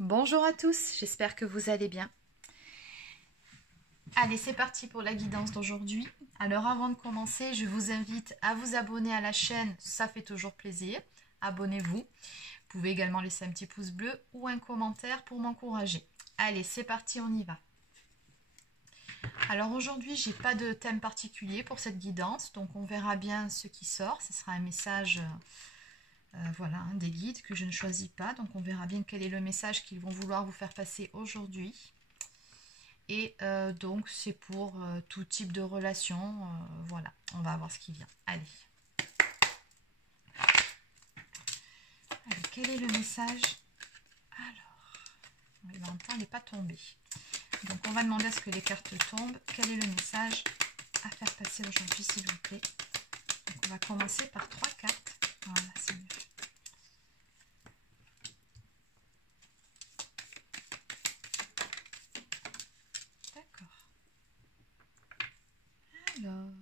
Bonjour à tous, j'espère que vous allez bien. Allez, c'est parti pour la guidance d'aujourd'hui. Alors avant de commencer, je vous invite à vous abonner à la chaîne, ça fait toujours plaisir. Abonnez-vous. Vous pouvez également laisser un petit pouce bleu ou un commentaire pour m'encourager. Allez, c'est parti, on y va. Alors aujourd'hui, j'ai pas de thème particulier pour cette guidance, donc on verra bien ce qui sort. Ce sera un message... voilà, des guides que je ne choisis pas. Donc on verra bien quel est le message qu'ils vont vouloir vous faire passer aujourd'hui. Et donc c'est pour tout type de relation. Voilà, on va voir ce qui vient. Allez. Allez, quel est le message? Alors, en même temps, il n'est pas tombé. Donc on va demander à ce que les cartes tombent. Quel est le message à faire passer aujourd'hui, s'il vous plaît? Donc on va commencer par 3 cartes. Voilà, c'est mieux. D'accord. Alors...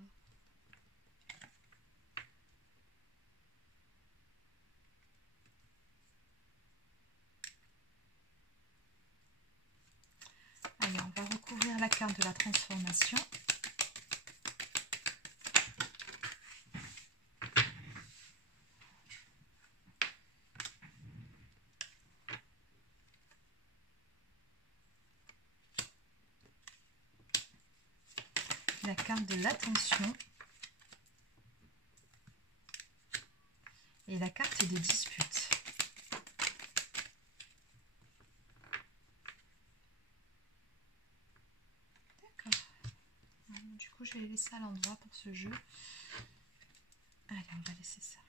Allez, on va recouvrir la carte de la transformation. La carte de l'attention. Et la carte de dispute. D'accord. Du coup, je vais laisser à l'endroit pour ce jeu. Allez, on va laisser ça.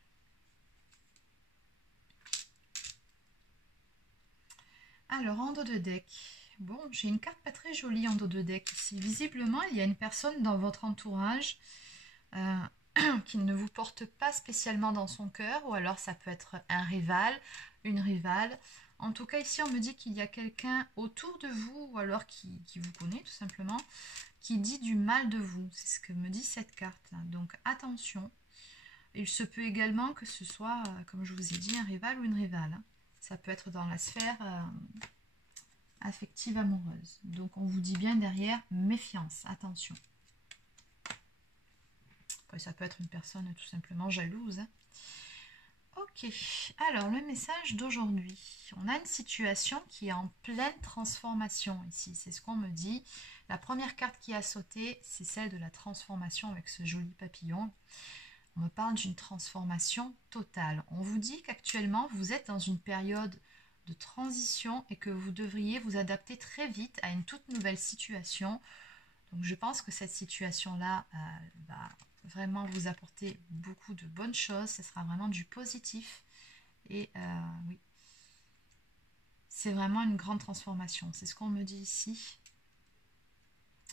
Alors, en dos de deck. Bon, j'ai une carte pas très jolie en dos de deck ici. Visiblement, il y a une personne dans votre entourage qui ne vous porte pas spécialement dans son cœur. Ou alors, ça peut être un rival, une rivale. En tout cas, ici, on me dit qu'il y a quelqu'un autour de vous, ou alors qui vous connaît tout simplement, qui dit du mal de vous. C'est ce que me dit cette carte. Donc, attention. Il se peut également que ce soit, comme je vous ai dit, un rival ou une rivale. Ça peut être dans la sphère affective amoureuse. Donc, on vous dit bien derrière, méfiance, attention. Après, ça peut être une personne tout simplement jalouse. Ok, alors le message d'aujourd'hui. On a une situation qui est en pleine transformation ici. C'est ce qu'on me dit. La première carte qui a sauté, c'est celle de la transformation avec ce joli papillon. On me parle d'une transformation totale. On vous dit qu'actuellement, vous êtes dans une période de transition et que vous devriez vous adapter très vite à une toute nouvelle situation. Donc, je pense que cette situation-là va vraiment vous apporter beaucoup de bonnes choses. Ce sera vraiment du positif. Et oui, c'est vraiment une grande transformation. C'est ce qu'on me dit ici.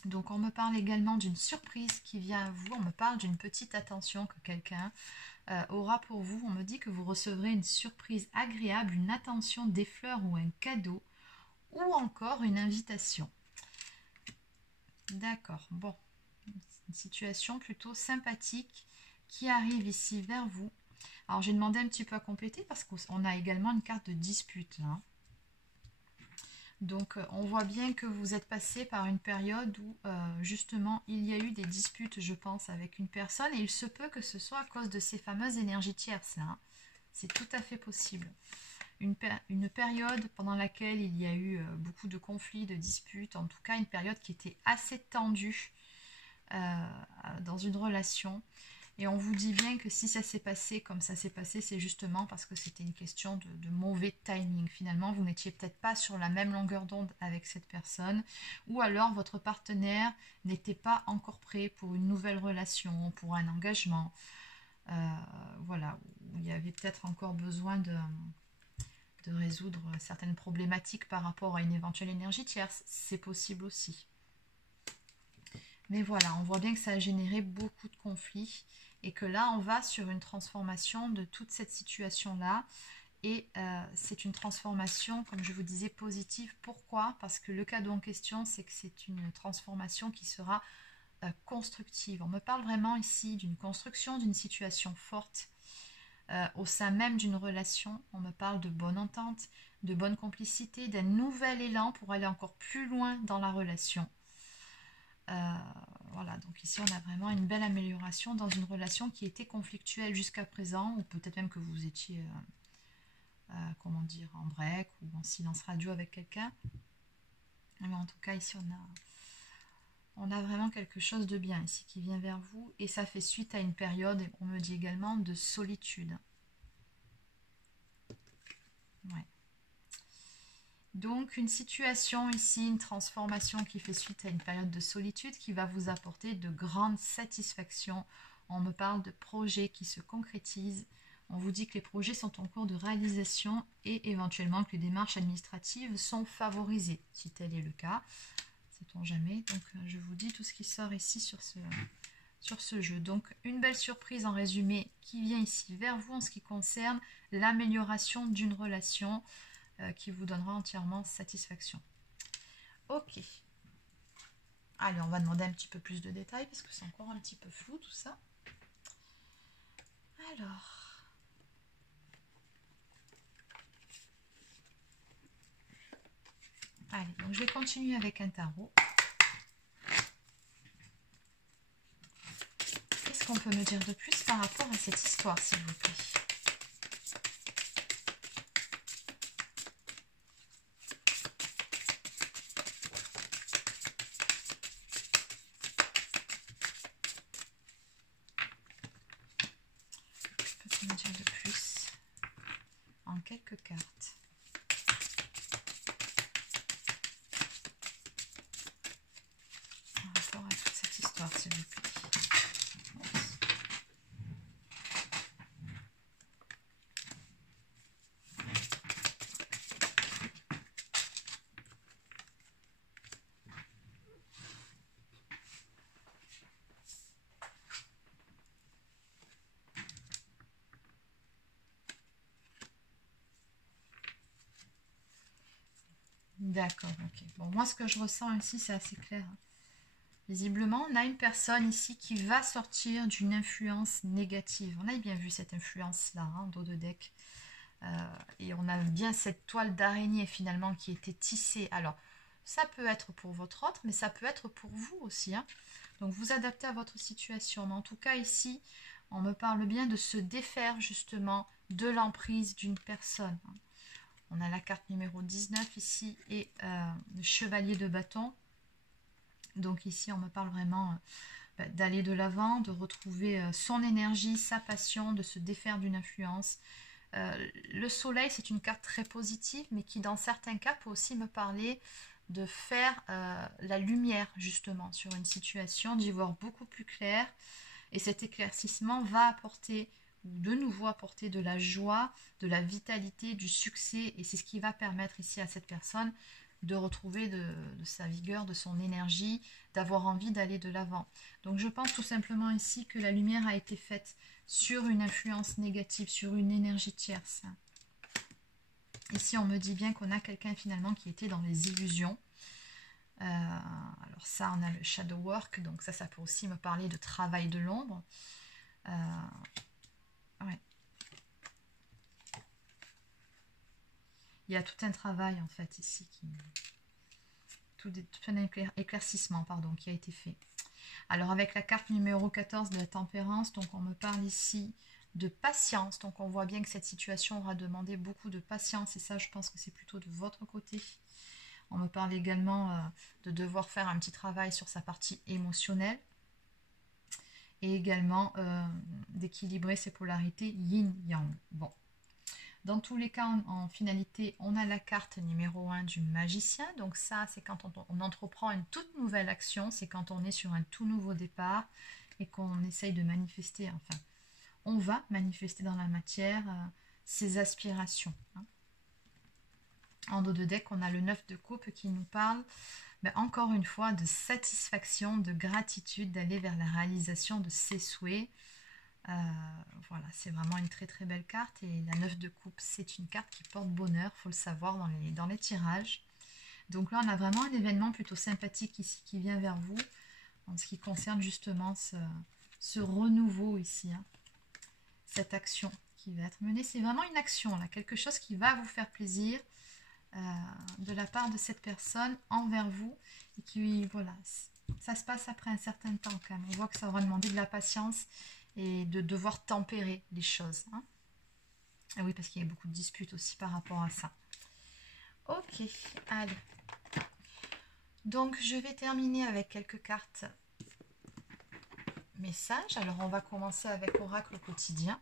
Donc, on me parle également d'une surprise qui vient à vous. On me parle d'une petite attention que quelqu'un aura pour vous. On me dit que vous recevrez une surprise agréable, une attention, des fleurs ou un cadeau, ou encore une invitation. D'accord, bon. Une situation plutôt sympathique qui arrive ici vers vous. Alors, j'ai demandé un petit peu à compléter parce qu'on a également une carte de dispute là. Donc, on voit bien que vous êtes passé par une période où, justement, il y a eu des disputes, je pense, avec une personne. Et il se peut que ce soit à cause de ces fameuses énergies tierces, là. Hein. C'est tout à fait possible. Une période pendant laquelle il y a eu beaucoup de conflits, de disputes. En tout cas, une période qui était assez tendue dans une relation. Et on vous dit bien que si ça s'est passé comme ça s'est passé, c'est justement parce que c'était une question de mauvais timing. Finalement, vous n'étiez peut-être pas sur la même longueur d'onde avec cette personne, ou alors votre partenaire n'était pas encore prêt pour une nouvelle relation, pour un engagement. Voilà, où il y avait peut-être encore besoin de résoudre certaines problématiques par rapport à une éventuelle énergie tierce. C'est possible aussi. Mais voilà, on voit bien que ça a généré beaucoup de conflits et que là, on va sur une transformation de toute cette situation-là. Et c'est une transformation, comme je vous disais, positive. Pourquoi? Parce que le cadeau en question, c'est que c'est une transformation qui sera constructive. On me parle vraiment ici d'une construction, d'une situation forte. au sein même d'une relation. On me parle de bonne entente, de bonne complicité, d'un nouvel élan pour aller encore plus loin dans la relation. Voilà, donc ici on a vraiment une belle amélioration dans une relation qui était conflictuelle jusqu'à présent, ou peut-être même que vous étiez, comment dire, en break ou en silence radio avec quelqu'un. Mais en tout cas ici on a vraiment quelque chose de bien ici qui vient vers vous, et ça fait suite à une période, on me dit également, de solitude. Ouais. Donc une situation ici, une transformation qui fait suite à une période de solitude qui va vous apporter de grandes satisfactions. On me parle de projets qui se concrétisent. On vous dit que les projets sont en cours de réalisation et éventuellement que les démarches administratives sont favorisées, si tel est le cas. Sait-on jamais. Donc je vous dis tout ce qui sort ici sur ce jeu. Donc une belle surprise en résumé qui vient ici vers vous en ce qui concerne l'amélioration d'une relation qui vous donnera entièrement satisfaction. Ok. Allez, on va demander un petit peu plus de détails parce que c'est encore un petit peu flou tout ça. Alors. Allez, donc je vais continuer avec un tarot. Qu'est-ce qu'on peut me dire de plus par rapport à cette histoire, s'il vous plaît ? Me dire de plus en quelques cartes. Par rapport à toute cette histoire, s'il vous plaît. D'accord, ok. Bon, moi, ce que je ressens ici, c'est assez clair. Visiblement, on a une personne ici qui va sortir d'une influence négative. On a bien vu cette influence-là, hein, dos de deck. Et on a bien cette toile d'araignée, finalement, qui était tissée. Alors, ça peut être pour votre autre, mais ça peut être pour vous aussi. Hein. Donc, vous adaptez à votre situation. Mais en tout cas, ici, on me parle bien de se défaire, justement, de l'emprise d'une personne. Hein. On a la carte numéro 19 ici et le chevalier de bâton. Donc ici, on me parle vraiment d'aller de l'avant, de retrouver son énergie, sa passion, de se défaire d'une influence. Le soleil, c'est une carte très positive, mais qui dans certains cas peut aussi me parler de faire la lumière justement sur une situation, d'y voir beaucoup plus clair. Et cet éclaircissement va apporter de nouveau apporter de la joie, de la vitalité, du succès, et c'est ce qui va permettre ici à cette personne de retrouver de sa vigueur, de son énergie, d'avoir envie d'aller de l'avant. Donc je pense tout simplement ici que la lumière a été faite sur une influence négative, sur une énergie tierce. Ici on me dit bien qu'on a quelqu'un finalement qui était dans les illusions. Alors ça on a le shadow work, donc ça peut aussi me parler de travail de l'ombre. Ouais. Il y a tout un travail en fait ici, tout un éclaircissement pardon, qui a été fait. Alors avec la carte numéro 14 de la tempérance, donc on me parle ici de patience. Donc on voit bien que cette situation aura demandé beaucoup de patience et ça je pense que c'est plutôt de votre côté. On me parle également de devoir faire un petit travail sur sa partie émotionnelle. Et également d'équilibrer ses polarités yin-yang. Bon. Dans tous les cas, en finalité, on a la carte numéro 1 du magicien. Donc ça, c'est quand on entreprend une toute nouvelle action. C'est quand on est sur un tout nouveau départ et qu'on essaye de manifester, enfin, on va manifester dans la matière ses aspirations. Hein. En dos de deck, on a le 9 de coupe qui nous parle encore une fois de satisfaction, de gratitude, d'aller vers la réalisation de ses souhaits. Voilà, c'est vraiment une très très belle carte et la 9 de coupe, c'est une carte qui porte bonheur, il faut le savoir dans les tirages. Donc là, on a vraiment un événement plutôt sympathique ici qui vient vers vous en ce qui concerne justement ce renouveau ici, hein, cette action qui va être mené. C'est vraiment une action, là, quelque chose qui va vous faire plaisir de la part de cette personne envers vous. Et qui, voilà, ça se passe après un certain temps quand même. On voit que ça aura demandé de la patience et de devoir tempérer les choses. Hein. Et oui, parce qu'il y a beaucoup de disputes aussi par rapport à ça. Ok, allez. Donc, je vais terminer avec quelques cartes messages. Alors, on va commencer avec Oracle quotidien.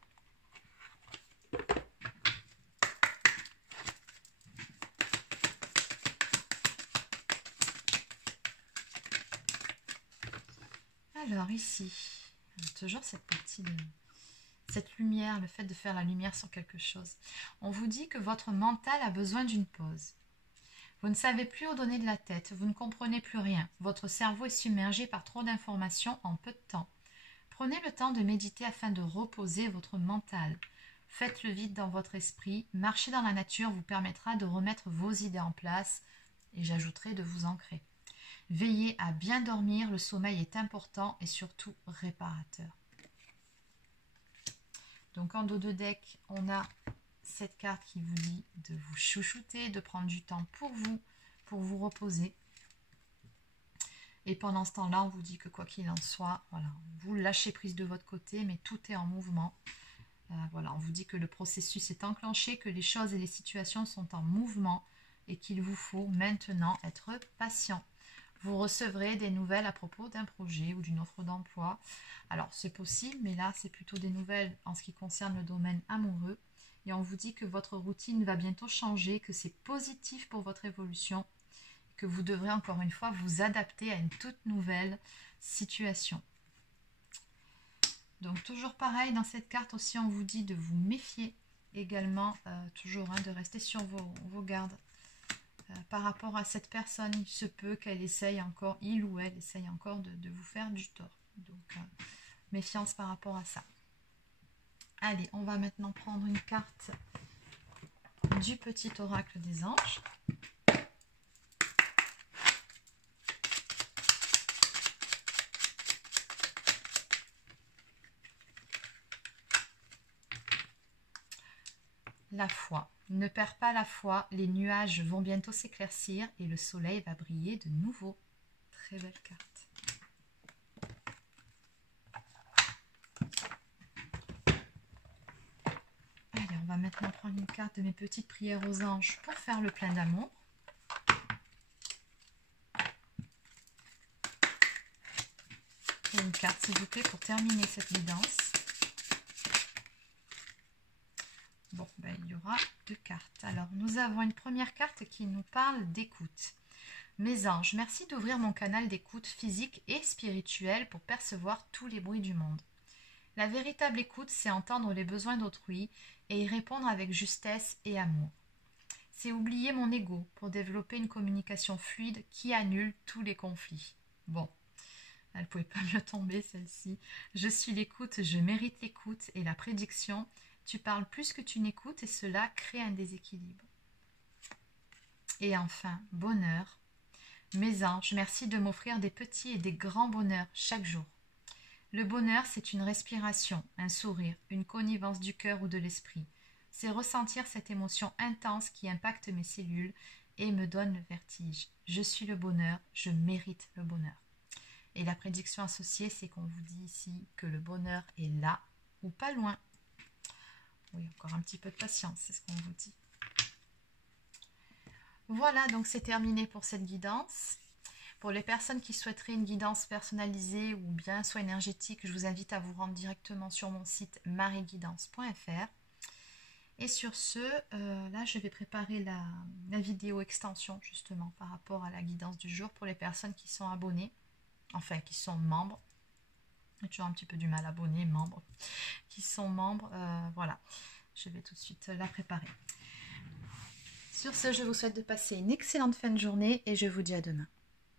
Alors, ici, toujours cette partie de... cette lumière, le fait de faire la lumière sur quelque chose. On vous dit que votre mental a besoin d'une pause. Vous ne savez plus où donner de la tête, vous ne comprenez plus rien. Votre cerveau est submergé par trop d'informations en peu de temps. Prenez le temps de méditer afin de reposer votre mental. Faites le vide dans votre esprit. Marcher dans la nature vous permettra de remettre vos idées en place et j'ajouterai de vous ancrer. Veillez à bien dormir, le sommeil est important et surtout réparateur. Donc en dos de deck, on a cette carte qui vous dit de vous chouchouter, de prendre du temps pour vous reposer. Et pendant ce temps-là, on vous dit que quoi qu'il en soit, voilà, vous lâchez prise de votre côté, mais tout est en mouvement. Voilà, on vous dit que le processus est enclenché, que les choses et les situations sont en mouvement et qu'il vous faut maintenant être patient. Vous recevrez des nouvelles à propos d'un projet ou d'une offre d'emploi. Alors, c'est possible, mais là, c'est plutôt des nouvelles en ce qui concerne le domaine amoureux. Et on vous dit que votre routine va bientôt changer, que c'est positif pour votre évolution, que vous devrez encore une fois vous adapter à une toute nouvelle situation. Donc, toujours pareil, dans cette carte aussi, on vous dit de vous méfier également, toujours de rester sur vos gardes. Par rapport à cette personne, il se peut qu'elle essaye encore, il ou elle essaye encore de vous faire du tort. Donc, méfiance par rapport à ça. Allez, on va maintenant prendre une carte du petit oracle des anges. La foi. Ne perds pas la foi, les nuages vont bientôt s'éclaircir et le soleil va briller de nouveau. Très belle carte. Allez, on va maintenant prendre une carte de mes petites prières aux anges pour faire le plein d'amour. Et une carte, s'il vous plaît, pour terminer cette guidance. Bon, ben, il y aura deux cartes. Alors, nous avons une première carte qui nous parle d'écoute. Mes anges, merci d'ouvrir mon canal d'écoute physique et spirituelle pour percevoir tous les bruits du monde. La véritable écoute, c'est entendre les besoins d'autrui et y répondre avec justesse et amour. C'est oublier mon ego pour développer une communication fluide qui annule tous les conflits. Bon, elle ne pouvait pas mieux tomber celle-ci. Je suis l'écoute, je mérite l'écoute et la prédiction. Tu parles plus que tu n'écoutes et cela crée un déséquilibre. Et enfin, bonheur. Mes anges, merci de m'offrir des petits et des grands bonheurs chaque jour. Le bonheur, c'est une respiration, un sourire, une connivence du cœur ou de l'esprit. C'est ressentir cette émotion intense qui impacte mes cellules et me donne le vertige. Je suis le bonheur, je mérite le bonheur. Et la prédiction associée, c'est qu'on vous dit ici que le bonheur est là ou pas loin. Oui, encore un petit peu de patience, c'est ce qu'on vous dit. Voilà, donc c'est terminé pour cette guidance. Pour les personnes qui souhaiteraient une guidance personnalisée ou bien soit énergétique, je vous invite à vous rendre directement sur mon site marieguidance.fr. Et sur ce, là je vais préparer la vidéo extension justement par rapport à la guidance du jour pour les personnes qui sont abonnées, enfin qui sont membres. J'ai toujours un petit peu du mal, abonnés, membres, qui sont membres, voilà, je vais tout de suite la préparer. Sur ce, je vous souhaite de passer une excellente fin de journée et je vous dis à demain.